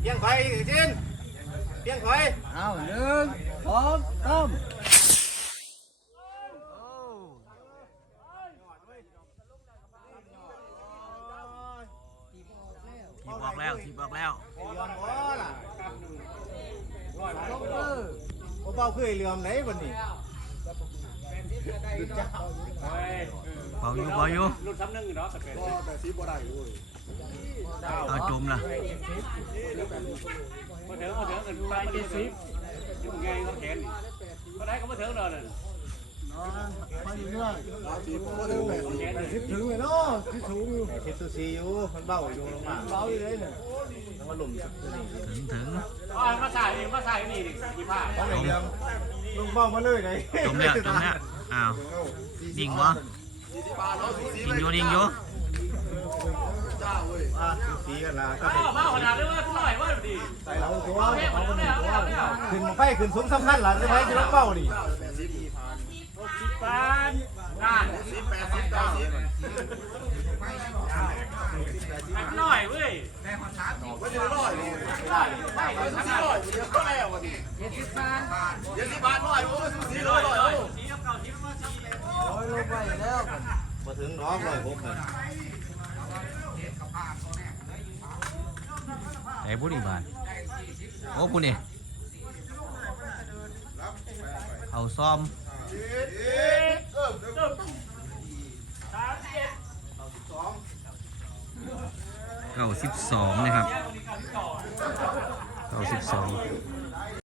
เพียงไฟจินเพียงไฟเอาหนึ่งสองสามทีบอกแล้วทีบอกแล้วยอมบ่ล่ะลงมือบ่เบาคือไอ้เหลื่อมไหนวันนี้เบาอยู่เบาอยู่รุ่นซ้ำหนึ่งเนาะสเปนเอา จมล่ะมาเถอะมาเถอะกันไปเจ็ดสิบยุ่งไงก็แขนก็ได้ก็มาเถอะเลยไปเรื่อยแขนเลยถึงเลยเนาะที่สูงอยู่แต่ทิศซูซีอยู่มันเบาอยู่ลงมาเบาอยู่เลยเนี่ยแล้วมาหลุมตัวนี้ถึงถึงอ๋อมาใส่เองมาใส่นี่ดิกี่ผ้าต้องไอ้เหลื่อมลุงเบามาเลยเลยจมแล้วจมแล้วอ้าวดิ่งวะดิ่งอยู่ดิ่งอยู่ อะซูซีกันละก็อ้าวมาขนาดนี้ว่าทุกหน่อยว่าดีใส่เราตัวเอาเนี่ยเอาเนี่ยเอาเนี่ยเอาเนี่ยขึ้นมาไฟขึ้นสูงสำคัญล่ะจะไปจะรับเป้านี่สิบปานนั่นสิบแปดสิบเก้าสิบหน่อยเว้ยร้อยลงไปแล้วมาถึงน้องร้อยหกเลย อ้บุรีบานโอ้ผู้นี่เอาซ้อมเก้าสิบสองนะครับเก้าสิบสอง